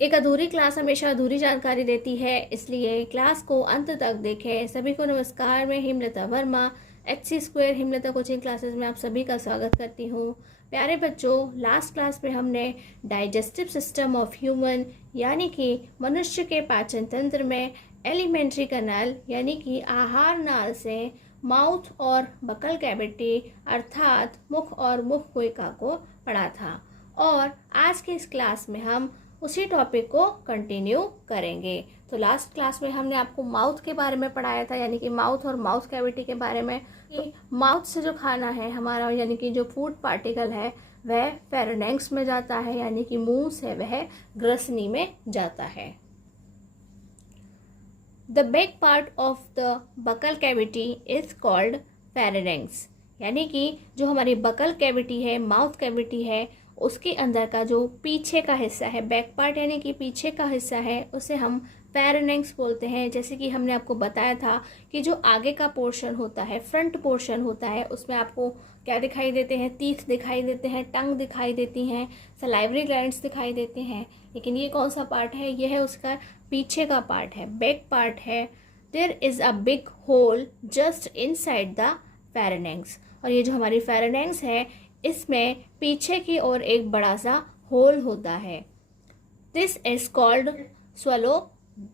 एक अधूरी क्लास हमेशा अधूरी जानकारी देती है, इसलिए क्लास को अंत तक देखें। सभी को नमस्कार, मैं Himlata Verma HC² Himlata coaching classes में आप सभी का स्वागत करती हूँ। प्यारे बच्चों, लास्ट क्लास में हमने डाइजेस्टिव सिस्टम ऑफ ह्यूमन यानी कि मनुष्य के पाचन तंत्र में एलिमेंट्री कैनाल यानी कि आहार नाल से माउथ और बकल कैविटी अर्थात मुख और मुख कोशिका को पढ़ा था, और आज के इस क्लास में हम उसी टॉपिक को कंटिन्यू करेंगे। तो लास्ट क्लास में हमने आपको माउथ के बारे में पढ़ाया था, यानी कि माउथ और माउथ कैविटी के बारे में। माउथ से जो खाना है हमारा, यानी कि जो फूड पार्टिकल है वह फेरेनेक्स में जाता है, यानी कि मुंह से वह ग्रसनी में जाता है। The back part of the buccal cavity is called pharynx, यानी कि जो हमारी बकल कैविटी है, माउथ कैविटी है, उसके अंदर का जो पीछे का हिस्सा है, बैक पार्ट यानी कि पीछे का हिस्सा है, उसे हम फेरेनेक्स बोलते हैं। जैसे कि हमने आपको बताया था कि जो आगे का पोर्शन होता है, फ्रंट पोर्शन होता है, उसमें आपको क्या दिखाई देते हैं? टीथ दिखाई देते हैं, टंग दिखाई देती हैं, सलाइवरी ग्लैंड्स दिखाई देते हैं। लेकिन ये कौन सा पार्ट है? यह है उसका पीछे का पार्ट है, बैक पार्ट है। There is a big hole just inside the pharynx, और ये जो हमारी फेरेनेक्स है इसमें पीछे की ओर एक बड़ा सा होल होता है। दिस इज कॉल्ड स्वलो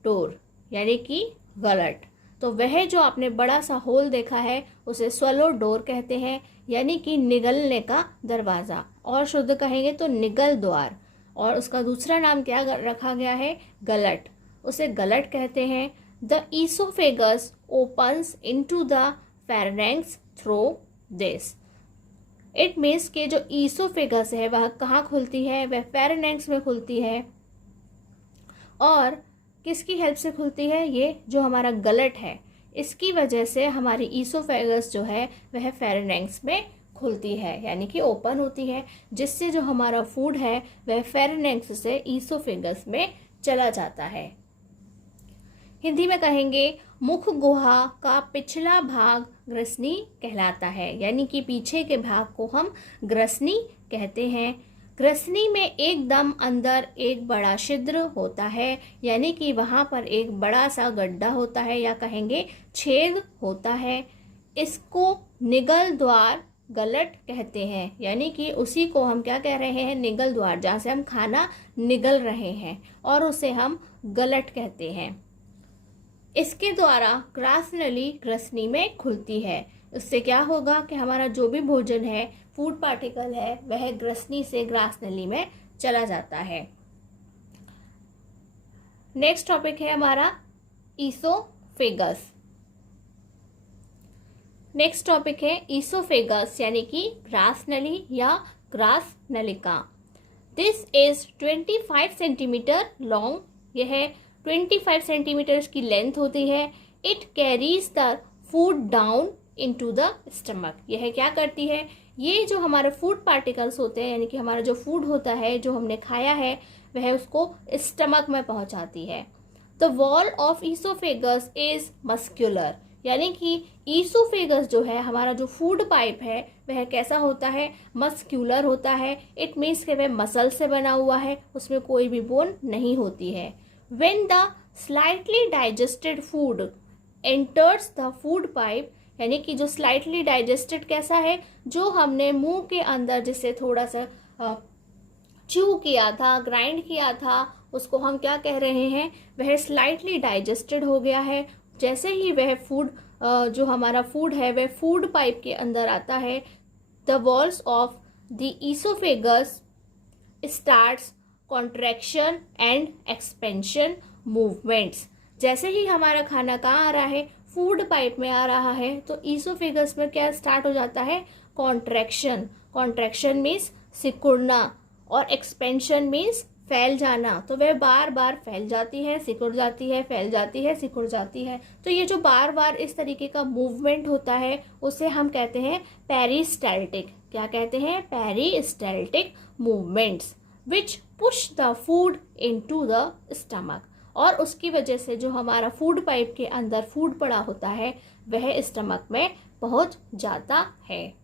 डोर, यानी कि गलट। तो वह जो आपने बड़ा सा होल देखा है उसे स्वलो डोर कहते हैं, यानी कि निगलने का दरवाज़ा, और शुद्ध कहेंगे तो निगल द्वार। और उसका दूसरा नाम क्या रखा गया है? गलट, उसे गलट कहते हैं। The oesophagus opens into the pharynx through this. It means के जो ईसोफेगस है वह कहाँ खुलती है? वह फेरेनेक्स में खुलती है। और किसकी हेल्प से खुलती है? ये जो हमारा गलट है, इसकी वजह से हमारी ईसोफेगस जो है वह फेरेनेक्स में खुलती है, यानी कि ओपन होती है, जिससे जो हमारा फूड है वह फेरेनेक्स से ईसोफेगस में चला जाता है। हिंदी में कहेंगे मुख गुहा का पिछला भाग ग्रसनी कहलाता है, यानी कि पीछे के भाग को हम ग्रसनी कहते हैं। ग्रसनी में एकदम अंदर एक बड़ा छिद्र होता है, यानी कि वहाँ पर एक बड़ा सा गड्ढा होता है, या कहेंगे छेद होता है। इसको निगल द्वार गलट कहते हैं, यानी कि उसी को हम क्या कह रहे हैं? निगल द्वार, जहाँ से हम खाना निगल रहे हैं, और उसे हम गलट कहते हैं। इसके द्वारा ग्रास नली ग्रसनी में खुलती है। उससे क्या होगा कि हमारा जो भी भोजन है, फूड पार्टिकल है, वह ग्रसनी से ग्रास नली में चला जाता है। नेक्स्ट टॉपिक है हमारा ईसोफेगस। नेक्स्ट टॉपिक है ईसोफेगस, यानी कि ग्रास नली या ग्रास नलिका। दिस इज 25 सेंटीमीटर लॉन्ग, यह 25 सेंटीमीटर की लेंथ होती है। It carries the food down into the stomach. यह क्या करती है? ये जो हमारे फूड पार्टिकल्स होते हैं, यानी कि हमारा जो फूड होता है, जो हमने खाया है, वह उसको स्टमक में पहुंचाती है। The wall of oesophagus is muscular, यानी कि ईसोफेगस जो है, हमारा जो फूड पाइप है, वह कैसा होता है? मस्क्यूलर होता है। इट मीन्स कि वह मसल से बना हुआ है, उसमें कोई भी बोन नहीं होती है। When the slightly digested food enters the food pipe, यानी कि जो slightly digested कैसा है? जो हमने मुंह के अंदर जिसे थोड़ा सा च्यू किया था, ग्राइंड किया था, उसको हम क्या कह रहे हैं? वह slightly digested हो गया है। जैसे ही वह फूड जो हमारा फूड है वह फूड पाइप के अंदर आता है, the walls of the esophagus starts contraction and expansion movements. जैसे ही हमारा खाना कहाँ आ रहा है? फूड पाइप में आ रहा है, तो ईसोफेगस में क्या स्टार्ट हो जाता है? कॉन्ट्रैक्शन। कॉन्ट्रैक्शन मीन्स सिकुड़ना, और एक्सपेंशन मीन्स फैल जाना। तो वह बार बार फैल जाती है, सिकुड़ जाती है, फैल जाती है, सिकुड़ जाती है। तो ये जो बार बार इस तरीके का मूवमेंट होता है उसे हम कहते हैं पेरिस्टाल्टिक। क्या कहते हैं? Peristaltic movements which push the food into the stomach. और उसकी वजह से जो हमारा फूड पाइप के अंदर फूड पड़ा होता है वह स्टमक में पहुंच जाता है।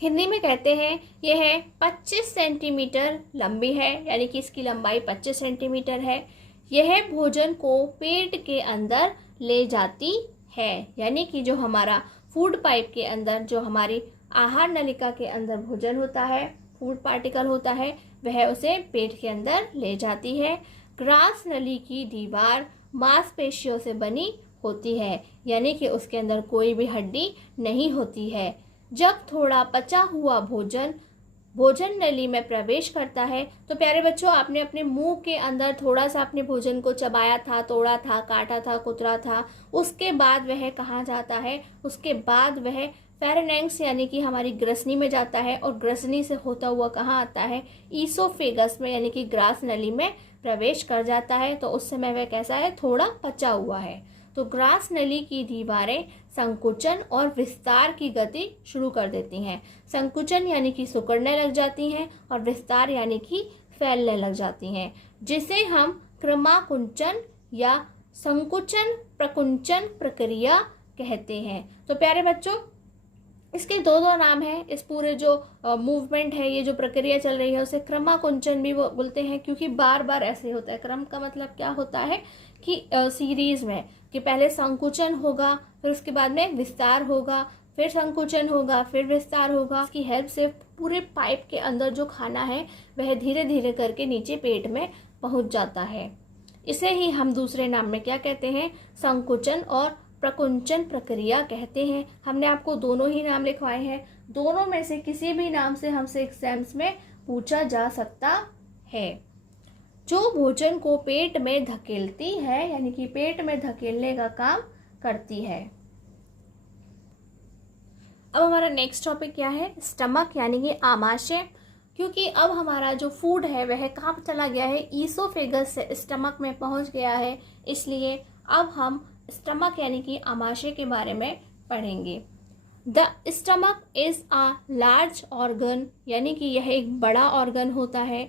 हिंदी में कहते हैं यह 25 सेंटीमीटर लंबी है, यानी कि इसकी लंबाई 25 सेंटीमीटर है। यह भोजन को पेट के अंदर ले जाती है, यानी कि जो हमारा फूड पाइप के अंदर, जो हमारी आहार नलिका के अंदर भोजन होता है, फूड पार्टिकल होता है, वह उसे पेट के अंदर ले जाती है। ग्रास नली की दीवार मांसपेशियों से बनी होती है, यानी कि उसके अंदर कोई भी हड्डी नहीं होती है। जब थोड़ा पचा हुआ भोजन भोजन नली में प्रवेश करता है, तो प्यारे बच्चों, आपने अपने मुंह के अंदर थोड़ा सा अपने भोजन को चबाया था, तोड़ा था, काटा था, कुतरा था, उसके बाद वह कहाँ जाता है? उसके बाद वह फेरेनेक्स यानी कि हमारी ग्रसनी में जाता है, और ग्रसनी से होता हुआ कहाँ आता है? ईसोफेगस में, यानी कि ग्रास नली में प्रवेश कर जाता है। तो उस समय वह कैसा है? थोड़ा पचा हुआ है। तो ग्रास नली की दीवारें संकुचन और विस्तार की गति शुरू कर देती हैं। संकुचन यानी कि सिकुड़ने लग जाती हैं, और विस्तार यानी कि फैलने लग जाती हैं, जिसे हम क्रमाकुंचन या संकुचन प्रकुंचन प्रक्रिया कहते हैं। तो प्यारे बच्चों, इसके दो नाम हैं। इस पूरे जो मूवमेंट है, ये जो प्रक्रिया चल रही है, उसे क्रमाकुंचन भी वो बोलते हैं, क्योंकि बार बार ऐसे होता है। क्रम का मतलब क्या होता है कि सीरीज में, कि पहले संकुचन होगा, फिर उसके बाद में विस्तार होगा, फिर संकुचन होगा, फिर विस्तार होगा। इसकी हेल्प से पूरे पाइप के अंदर जो खाना है वह धीरे धीरे करके नीचे पेट में पहुंच जाता है। इसे ही हम दूसरे नाम में क्या कहते हैं? संकुचन और प्रकुंचन प्रक्रिया कहते हैं। हमने आपको दोनों ही नाम लिखवाए हैं। दोनों में से किसी भी नाम से हमसे एग्जाम्स में पूछा जा सकता है। जो भोजन को पेट में धकेलती है, यानी कि पेट में धकेलने का काम करती है। अब हमारा नेक्स्ट टॉपिक क्या है? स्टमक यानी कि आमाशय। क्योंकि अब हमारा जो फूड है वह कहाँ चला गया है? ईसोफेगस से स्टमक में पहुंच गया है, इसलिए अब हम स्टमक यानी कि आमाशय के बारे में पढ़ेंगे। The stomach is a large organ, यानी कि यह एक बड़ा ऑर्गन होता है।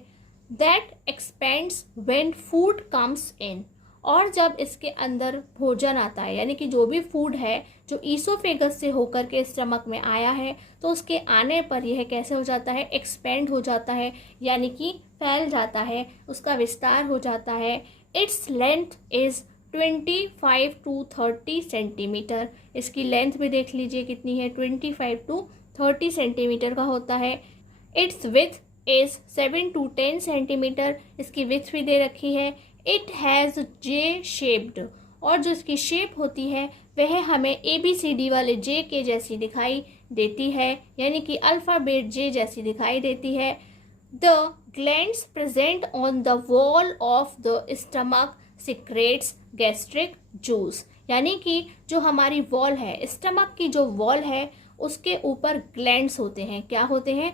That expends when food comes in, और जब इसके अंदर भोजन आता है, यानी कि जो भी फूड है जो ईसोफेगस से होकर के स्टमक में आया है, तो उसके आने पर यह कैसे हो जाता है? एक्सपेंड हो जाता है, यानी कि फैल जाता है, उसका विस्तार हो जाता है। Its length is 25 to 30 centimetre. इसकी लेंथ भी देख लीजिए कितनी है, 25 to 30 सेंटीमीटर का होता है। It's with is 7 to 10 centimetre. इसकी विथ भी दे रखी है। इट हैज़ जे शेप्ड, और जो इसकी शेप होती है वह हमें ABCD वाले जे के जैसी दिखाई देती है, यानी कि अल्फ़ाबेट जे जैसी दिखाई देती है। The glands present on the wall of the stomach secretes gastric juice, यानी कि जो हमारी वॉल है, स्टमक की जो वॉल है, उसके ऊपर ग्लैंड्स होते हैं। क्या होते हैं?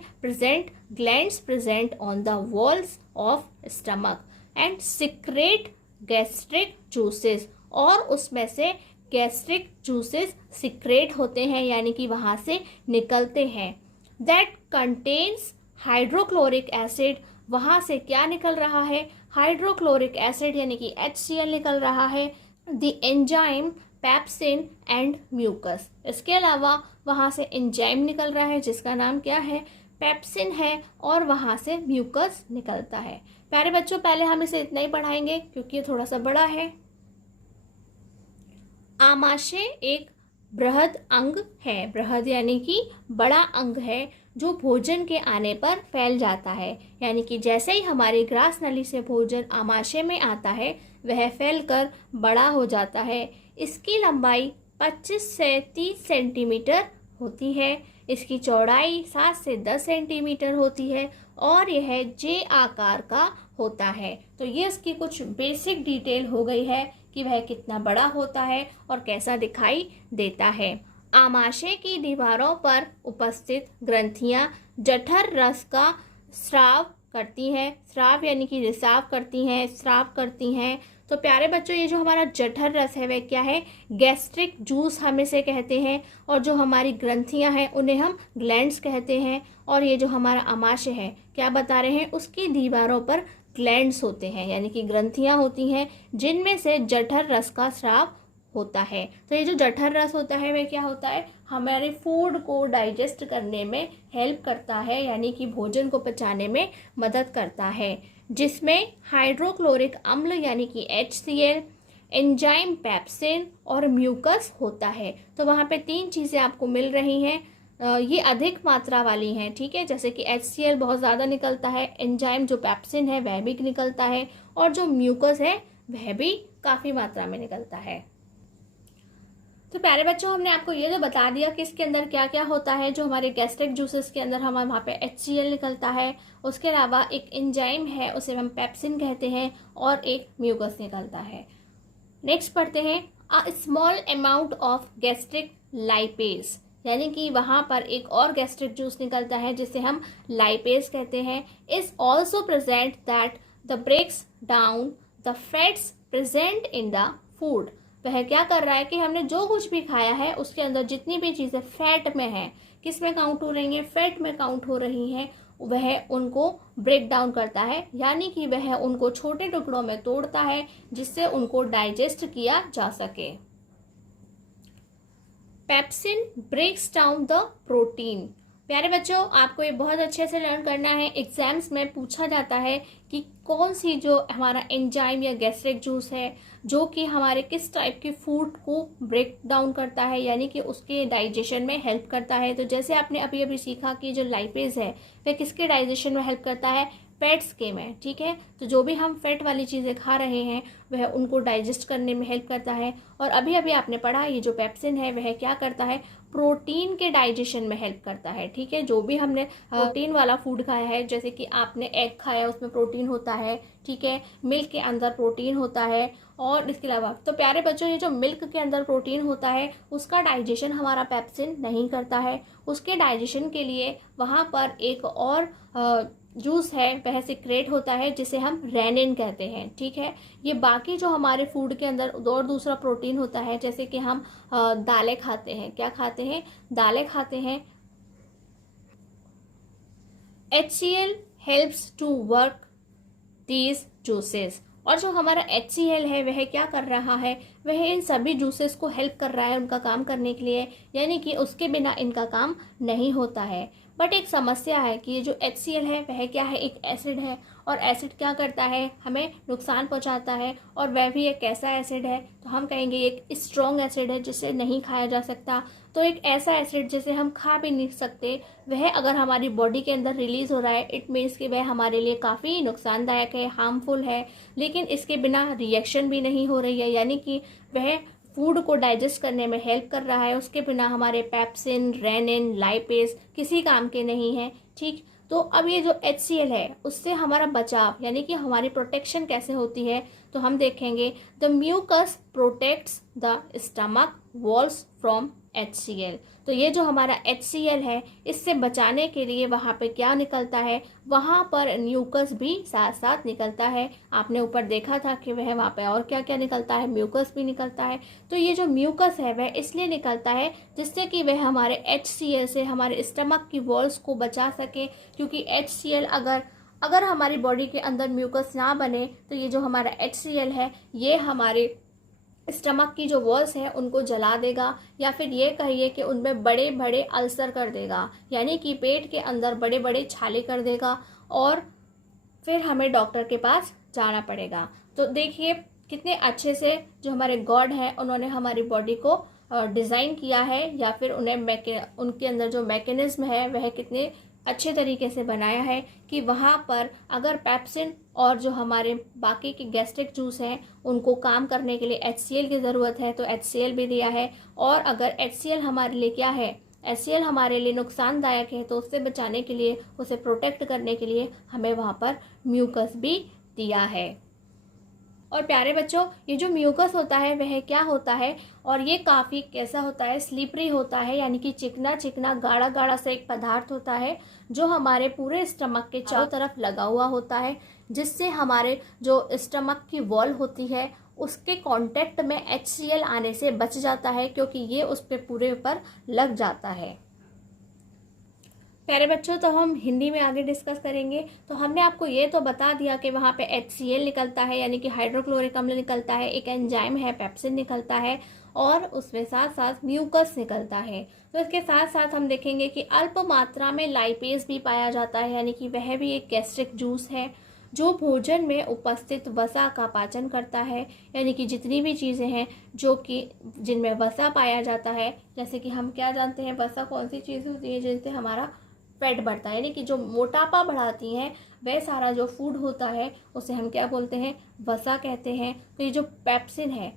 Glands present on the walls of stomach and secrete gastric juices, और उसमें से गैस्ट्रिक जूसेस सिक्रेट होते हैं, यानी कि वहां से निकलते हैं। दैट कंटेन्स हाइड्रोक्लोरिक एसिड, वहां से क्या निकल रहा है? हाइड्रोक्लोरिक एसिड, यानी कि HCl निकल रहा है। The enzyme pepsin and mucus, इसके अलावा वहां से एंजाइम निकल रहा है जिसका नाम क्या है? पेप्सिन है, और वहां से म्यूकस निकलता है। प्यारे बच्चों, पहले हम इसे इतना ही पढ़ाएंगे क्योंकि ये थोड़ा सा बड़ा है। आमाशय एक बृहद अंग है। बृहद यानी कि बड़ा अंग है, जो भोजन के आने पर फैल जाता है, यानी कि जैसे ही हमारी ग्रास नली से भोजन आमाशय में आता है वह फैलकर बड़ा हो जाता है। इसकी लंबाई 25 से 30 सेंटीमीटर होती है। इसकी चौड़ाई 7 से 10 सेंटीमीटर होती है, और यह जे आकार का होता है। तो ये इसकी कुछ बेसिक डिटेल हो गई है कि वह कितना बड़ा होता है और कैसा दिखाई देता है। आमाशय की दीवारों पर उपस्थित ग्रंथियां जठर रस का स्राव करती हैं। स्राव यानी कि रिसाव करती हैं, स्राव करती हैं। तो प्यारे बच्चों, ये जो हमारा जठर रस है वह क्या है? गैस्ट्रिक जूस हम इसे कहते हैं, और जो हमारी ग्रंथियां हैं उन्हें हम ग्लैंड्स कहते हैं। और ये जो हमारा आमाशय है, क्या बता रहे हैं? उसकी दीवारों पर ग्लैंड्स होते हैं, यानी कि ग्रंथियां होती हैं जिनमें से जठर रस का स्राव होता है। तो ये जो जठर रस होता है वह क्या होता है, हमारे फूड को डाइजेस्ट करने में हेल्प करता है, यानी कि भोजन को पचाने में मदद करता है, जिसमें हाइड्रोक्लोरिक अम्ल यानी कि HCl, एंजाइम पेप्सिन और म्यूकस होता है। तो वहाँ पे 3 चीज़ें आपको मिल रही हैं, ये अधिक मात्रा वाली हैं, ठीक है। जैसे कि HCl बहुत ज़्यादा निकलता है, एंजाइम जो पेप्सिन है वह भी निकलता है, और जो म्यूकस है वह भी काफ़ी मात्रा में निकलता है। तो प्यारे बच्चों, हमने आपको ये तो बता दिया कि इसके अंदर क्या क्या होता है। जो हमारे गैस्ट्रिक जूसेस के अंदर हमारे वहाँ पे HCl निकलता है, उसके अलावा एक एंजाइम है उसे हम पेप्सिन कहते हैं, और एक म्यूकस निकलता है। नेक्स्ट पढ़ते हैं, a small amount of gastric lipase, यानी कि वहाँ पर एक और गैस्ट्रिक जूस निकलता है जिसे हम लाइपेज कहते हैं, is also present that the breaks down the fats present in the food. वह क्या कर रहा है कि हमने जो कुछ भी खाया है उसके अंदर जितनी भी चीज़ें फैट में हैं, किस में काउंट हो रही हैं, फैट में काउंट हो रही हैं, वह उनको ब्रेक डाउन करता है, यानी कि वह उनको छोटे टुकड़ों में तोड़ता है जिससे उनको डाइजेस्ट किया जा सके। Pepsin breaks down the protein. प्यारे बच्चों, आपको ये बहुत अच्छे से लर्न करना है। एग्जाम्स में पूछा जाता है कि कौन सी जो हमारा एंजाइम या गैस्ट्रिक जूस है जो कि हमारे किस टाइप के फूड को ब्रेक डाउन करता है, यानी कि उसके डाइजेशन में हेल्प करता है। तो जैसे आपने अभी अभी सीखा कि जो लाइपेज है वह किसके डाइजेशन में हेल्प करता है, फैट्स के में, ठीक है। तो जो भी हम फैट वाली चीज़ें खा रहे हैं वह उनको डाइजेस्ट करने में हेल्प करता है। और अभी अभी आपने पढ़ा ये जो पेप्सिन है वह क्या करता है, प्रोटीन के डाइजेशन में हेल्प करता है, ठीक है। जो भी हमने प्रोटीन वाला फूड खाया है, जैसे कि आपने एग खाया उसमें प्रोटीन होता है, ठीक है, मिल्क के अंदर प्रोटीन होता है, और इसके अलावा तो प्यारे बच्चों ये जो मिल्क के अंदर प्रोटीन होता है उसका डाइजेशन हमारा पेप्सिन नहीं करता है। उसके डाइजेशन के लिए वहाँ पर एक और जूस है वह सिक्रेट होता है जिसे हम रेनिन कहते हैं, ठीक है। ये बाकी जो हमारे फूड के अंदर और दूसरा प्रोटीन होता है, जैसे कि हम दालें खाते हैं, क्या खाते हैं, दालें खाते हैं। HCl helps to work these juices, और जो हमारा HCl है वह क्या कर रहा है, वह इन सभी जूसेस को हेल्प कर रहा है उनका काम करने के लिए, यानी कि उसके बिना इनका काम नहीं होता है। बट एक समस्या है कि ये जो HCl है वह क्या है, एक एसिड है, और एसिड क्या करता है, हमें नुकसान पहुंचाता है, और वह भी एक कैसा एसिड है, तो हम कहेंगे एक स्ट्रॉन्ग एसिड है जिसे नहीं खाया जा सकता। तो एक ऐसा एसिड जिसे हम खा भी नहीं सकते, वह अगर हमारी बॉडी के अंदर रिलीज हो रहा है, इट मीन्स कि वह हमारे लिए काफ़ी नुकसानदायक है, हार्मफुल है, लेकिन इसके बिना रिएक्शन भी नहीं हो रही है, यानी कि वह फूड को डाइजेस्ट करने में हेल्प कर रहा है। उसके बिना हमारे पेप्सिन, रेनिन, लाइपेज किसी काम के नहीं है, ठीक। तो अब ये जो HCl है उससे हमारा बचाव यानी कि हमारी प्रोटेक्शन कैसे होती है, तो हम देखेंगे the mucus protects the stomach walls from HCl। तो ये जो हमारा HCl है इससे बचाने के लिए वहाँ पे क्या निकलता है, वहाँ पर म्यूकस भी साथ साथ निकलता है। आपने ऊपर देखा था कि वह वहाँ पे और क्या क्या निकलता है, म्यूकस भी निकलता है। तो ये जो म्यूकस है वह इसलिए निकलता है जिससे कि वह हमारे HCl से हमारे स्टमक की वॉल्स को बचा सके, क्योंकि HCl अगर हमारी बॉडी के अंदर म्यूकस ना बने तो ये जो हमारा HCl है ये हमारे स्टमक की जो वॉल्स है उनको जला देगा, या फिर ये कहिए कि उनमें बड़े बड़े अल्सर कर देगा, यानी कि पेट के अंदर बड़े बड़े छाले कर देगा, और फिर हमें डॉक्टर के पास जाना पड़ेगा। तो देखिए कितने अच्छे से जो हमारे गॉड हैं उन्होंने हमारी बॉडी को डिज़ाइन किया है, या फिर उनके अंदर जो मैकेनिज्म है वह कितने अच्छे तरीके से बनाया है कि वहाँ पर अगर पेप्सिन और जो हमारे बाकी के गैस्ट्रिक जूस हैं उनको काम करने के लिए HCl की ज़रूरत है तो HCl भी दिया है, और अगर HCl हमारे लिए क्या है, HCl हमारे लिए नुकसानदायक है तो उससे बचाने के लिए, उसे प्रोटेक्ट करने के लिए हमें वहाँ पर म्यूकस भी दिया है। और प्यारे बच्चों ये जो म्यूकस होता है वह क्या होता है, और ये काफ़ी कैसा होता है, स्लिपरी होता है, यानी कि चिकना चिकना गाढ़ा गाढ़ा सा एक पदार्थ होता है जो हमारे पूरे स्टमक के चारों तरफ लगा हुआ होता है, जिससे हमारे जो स्टमक की वॉल होती है उसके कांटेक्ट में HCl आने से बच जाता है, क्योंकि ये उस पे पूरे पर लग जाता है। प्यारे बच्चों तो हम हिंदी में आगे डिस्कस करेंगे। तो हमने आपको ये तो बता दिया कि वहाँ पे HCl निकलता है, यानी कि हाइड्रोक्लोरिक अम्ल निकलता है, एक एंजाइम है पेप्सिन निकलता है, और उसमें साथ साथ म्यूकस निकलता है। तो इसके साथ साथ हम देखेंगे कि अल्प मात्रा में लाइपेज भी पाया जाता है, यानी कि वह भी एक गैस्ट्रिक जूस है जो भोजन में उपस्थित वसा का पाचन करता है। यानी कि जितनी भी चीज़ें हैं जो कि जिनमें वसा पाया जाता है, जैसे कि हम क्या जानते हैं, वसा कौन सी चीज़ होती है जिनसे हमारा फैट बढ़ता है, यानी कि जो मोटापा बढ़ाती हैं, वह सारा जो फूड होता है उसे हम क्या बोलते हैं, वसा कहते हैं। तो ये जो पेप्सिन है,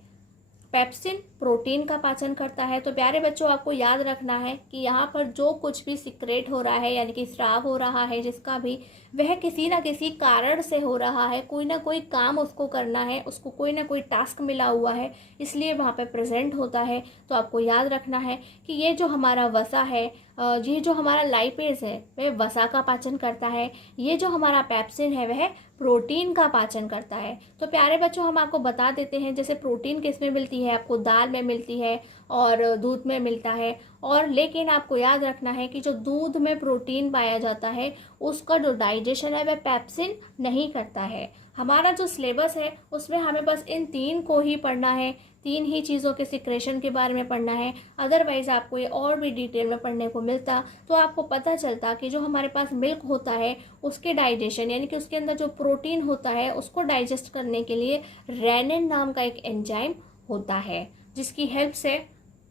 पेप्सिन प्रोटीन का पाचन करता है। तो प्यारे बच्चों, आपको याद रखना है कि यहाँ पर जो कुछ भी सिक्रेट हो रहा है, यानी कि स्राव हो रहा है जिसका भी, वह किसी ना किसी कारण से हो रहा है। कोई ना कोई काम उसको करना है, उसको कोई ना कोई टास्क मिला हुआ है, इसलिए वहाँ पे प्रेजेंट होता है। तो आपको याद रखना है कि ये जो हमारा वसा है, ये जो हमारा लाइपेज है वह वसा का पाचन करता है, ये जो हमारा पेप्सिन है वह प्रोटीन का पाचन करता है। तो प्यारे बच्चों, हम आपको बता देते हैं जैसे प्रोटीन किस में मिलती है, आपको दाल में मिलती है और दूध में मिलता है। और लेकिन आपको याद रखना है कि जो दूध में प्रोटीन पाया जाता है उसका जो डाइजेशन है वह पेप्सिन नहीं करता है। हमारा जो सिलेबस है उसमें हमें बस इन 3 को ही पढ़ना है, 3 ही चीज़ों के सिक्रेशन के बारे में पढ़ना है। अदरवाइज आपको ये और भी डिटेल में पढ़ने को मिलता तो आपको पता चलता कि जो हमारे पास मिल्क होता है उसके डाइजेशन, यानी कि उसके अंदर जो प्रोटीन होता है उसको डाइजेस्ट करने के लिए रेनिन नाम का एक एंजाइम होता है, जिसकी हेल्प से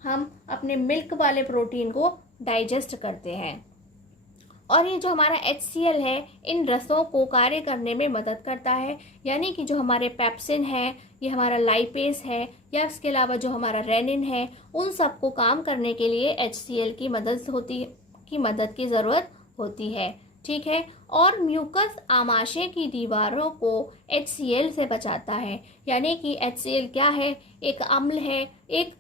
हम अपने मिल्क वाले प्रोटीन को डाइजेस्ट करते हैं। और ये जो हमारा HCl है इन रसों को कार्य करने में मदद करता है, यानी कि जो हमारे पेप्सिन है, ये हमारा लाइपेज है, या इसके अलावा जो हमारा रेनिन है, उन सबको काम करने के लिए HCl की मदद की ज़रूरत होती है। ठीक है। और म्यूकस आमाशय की दीवारों को HCl से बचाता है, यानी कि HCl क्या है, एक अम्ल है, एक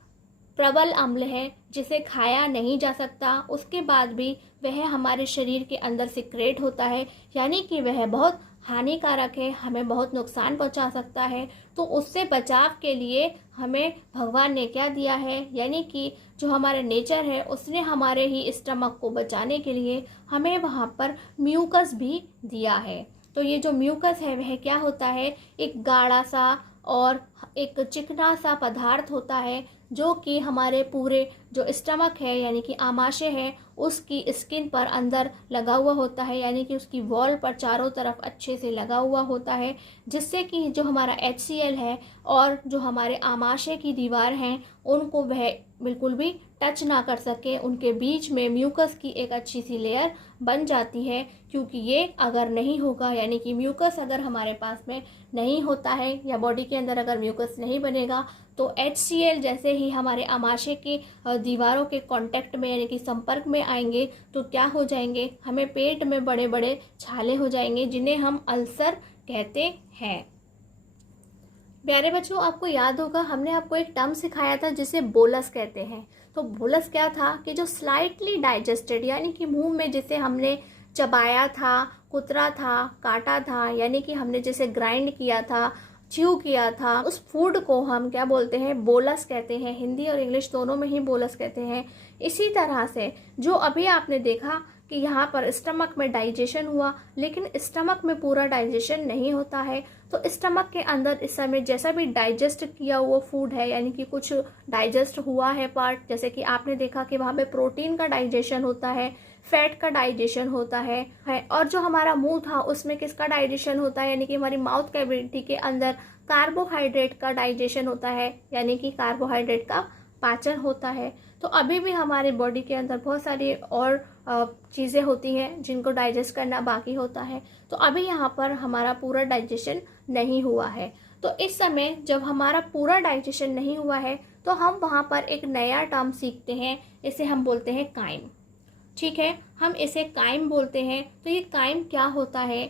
प्रबल अम्ल है जिसे खाया नहीं जा सकता, उसके बाद भी वह हमारे शरीर के अंदर सिक्रेट होता है, यानी कि वह बहुत हानिकारक है, हमें बहुत नुकसान पहुंचा सकता है। तो उससे बचाव के लिए हमें भगवान ने क्या दिया है, यानी कि जो हमारे नेचर है उसने हमारे ही स्टमक को बचाने के लिए हमें वहाँ पर म्यूकस भी दिया है। तो ये जो म्यूकस है वह क्या होता है, एक गाढ़ा सा और एक चिकना सा पदार्थ होता है जो कि हमारे पूरे जो स्टमक है, यानी कि आमाशय है, उसकी स्किन पर अंदर लगा हुआ होता है, यानी कि उसकी वॉल पर चारों तरफ अच्छे से लगा हुआ होता है, जिससे कि जो हमारा HCl है और जो हमारे आमाशय की दीवार हैं उनको वह बिल्कुल भी टच ना कर सके। उनके बीच में म्यूकस की एक अच्छी सी लेयर बन जाती है, क्योंकि ये अगर नहीं होगा, यानी कि म्यूकस अगर हमारे पास में नहीं होता है या बॉडी के अंदर अगर म्यूकस नहीं बनेगा, तो HCl जैसे ही हमारे आमाशय की दीवारों के कांटेक्ट में, यानी कि संपर्क में आएंगे, तो क्या हो जाएंगे, हमें पेट में बड़े बड़े छाले हो जाएंगे जिन्हें हम अल्सर कहते हैं। प्यारे बच्चों, आपको याद होगा हमने आपको एक टर्म सिखाया था जिसे बोलस कहते हैं। तो बोलस क्या था कि जो स्लाइटली डाइजेस्टेड, यानी कि मुंह में जिसे हमने चबाया था, कुतरा था, काटा था, यानी कि हमने जैसे ग्राइंड किया था, च्यू किया था, उस फूड को हम क्या बोलते हैं, बोलस कहते हैं। हिंदी और इंग्लिश दोनों में ही बोलस कहते हैं। इसी तरह से जो अभी आपने देखा कि यहाँ पर स्टमक में डाइजेशन हुआ, लेकिन स्टमक में पूरा डाइजेशन नहीं होता है। तो स्टमक के अंदर इस समय जैसा भी डाइजेस्ट किया हुआ फूड है, यानी कि कुछ डाइजेस्ट हुआ है पार्ट, जैसे कि आपने देखा कि वहाँ पे प्रोटीन का डाइजेशन होता है, फैट का डाइजेशन होता है। और जो हमारा मुंह था उसमें किसका डाइजेशन होता है, यानी कि हमारी माउथ कैविटी के अंदर कार्बोहाइड्रेट का डाइजेशन होता है, यानी कि कार्बोहाइड्रेट का पाचन होता है। तो अभी भी हमारे बॉडी के अंदर बहुत सारी और चीज़ें होती हैं जिनको डाइजेस्ट करना बाकी होता है। तो अभी यहाँ पर हमारा पूरा डाइजेशन नहीं हुआ है। तो इस समय जब हमारा पूरा डाइजेशन नहीं हुआ है तो हम वहाँ पर एक नया टर्म सीखते हैं, इसे हम बोलते हैं काइम। ठीक है, हम इसे काइम बोलते हैं। तो ये काइम क्या होता है,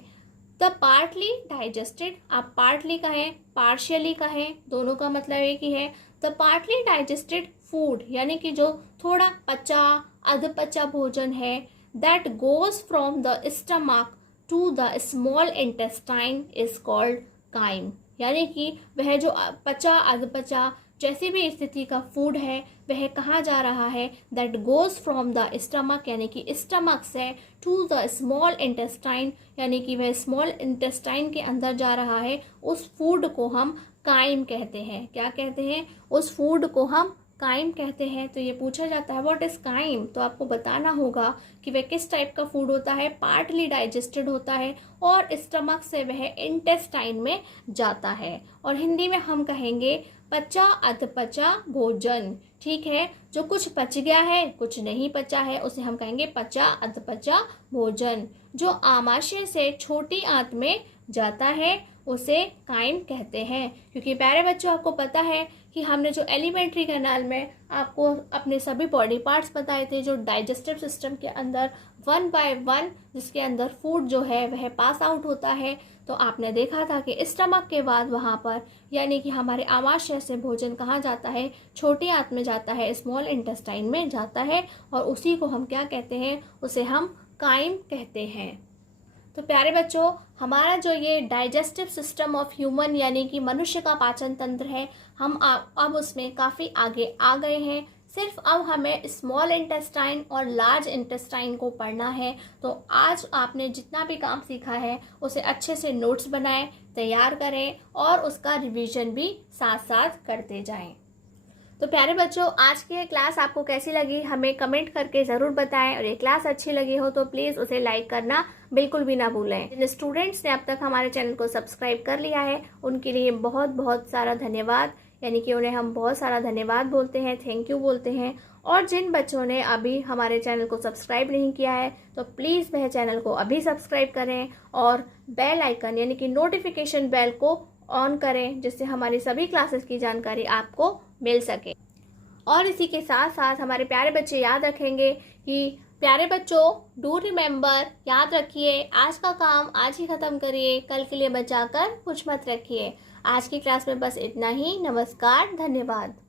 द पार्टली डाइजेस्टेड, आप पार्टली कहें, पार्शियली कहें, दोनों का मतलब एक ही है। द पार्टली डाइजेस्टेड फूड, यानी कि जो थोड़ा पचा, अधपचा भोजन है, that goes from the stomach to the small intestine is called chyme, यानी कि वह जो पचा, अधपचा जैसी भी स्थिति का फूड है वह कहाँ जा रहा है, that goes from the stomach, यानी कि स्टमक से, टू द स्मॉल इंटेस्टाइन, यानी कि वह स्मॉल इंटेस्टाइन के अंदर जा रहा है। उस फूड को हम काइम कहते हैं। क्या कहते हैं, उस फूड को हम काइम कहते हैं। तो ये पूछा जाता है व्हाट इज़ काइम, तो आपको बताना होगा कि वह किस टाइप का फूड होता है। पार्टली डाइजेस्टेड होता है और स्टमक से वह इंटेस्टाइन में जाता है। और हिंदी में हम कहेंगे पचा अधपचा भोजन। ठीक है, जो कुछ पच गया है कुछ नहीं पचा है उसे हम कहेंगे पचा अधपचा भोजन। जो आमाशय से छोटी आंत में जाता है उसे काइम कहते हैं। क्योंकि प्यारे बच्चों, आपको पता है कि हमने जो एलिमेंट्री कैनाल में आपको अपने सभी बॉडी पार्ट्स बताए थे, जो डाइजेस्टिव सिस्टम के अंदर 1 बाय 1 जिसके अंदर फूड जो है वह पास आउट होता है, तो आपने देखा था कि स्टमक के बाद वहाँ पर यानी कि हमारे आमाशय से भोजन कहाँ जाता है, छोटी आंत में जाता है, स्मॉल इंटेस्टाइन में जाता है। और उसी को हम क्या कहते हैं, उसे हम काइम कहते हैं। तो प्यारे बच्चों, हमारा जो ये डाइजेस्टिव सिस्टम ऑफ ह्यूमन यानी कि मनुष्य का पाचन तंत्र है, हम अब उसमें काफ़ी आगे आ गए हैं। सिर्फ अब हमें स्मॉल इंटेस्टाइन और लार्ज इंटेस्टाइन को पढ़ना है। तो आज आपने जितना भी काम सीखा है उसे अच्छे से नोट्स बनाएं, तैयार करें और उसका रिवीजन भी साथ साथ करते जाएं। तो प्यारे बच्चों, आज की ये क्लास आपको कैसी लगी हमें कमेंट करके ज़रूर बताएं। और ये क्लास अच्छी लगी हो तो प्लीज़ उसे लाइक करना बिल्कुल भी ना भूलें। जिन स्टूडेंट्स ने अब तक हमारे चैनल को सब्सक्राइब कर लिया है उनके लिए बहुत बहुत सारा धन्यवाद, यानी कि उन्हें हम बहुत सारा धन्यवाद बोलते हैं, थैंक यू बोलते हैं। और जिन बच्चों ने अभी हमारे चैनल को सब्सक्राइब नहीं किया है तो प्लीज़ वह चैनल को अभी सब्सक्राइब करें और बेल आइकन यानी कि नोटिफिकेशन बेल को ऑन करें, जिससे हमारी सभी क्लासेस की जानकारी आपको मिल सके। और इसी के साथ साथ हमारे प्यारे बच्चे याद रखेंगे कि प्यारे बच्चों, डू रिमेंबर, याद रखिए आज का काम आज ही ख़त्म करिए, कल के लिए बचाकर कुछ मत रखिए। आज की क्लास में बस इतना ही। नमस्कार, धन्यवाद।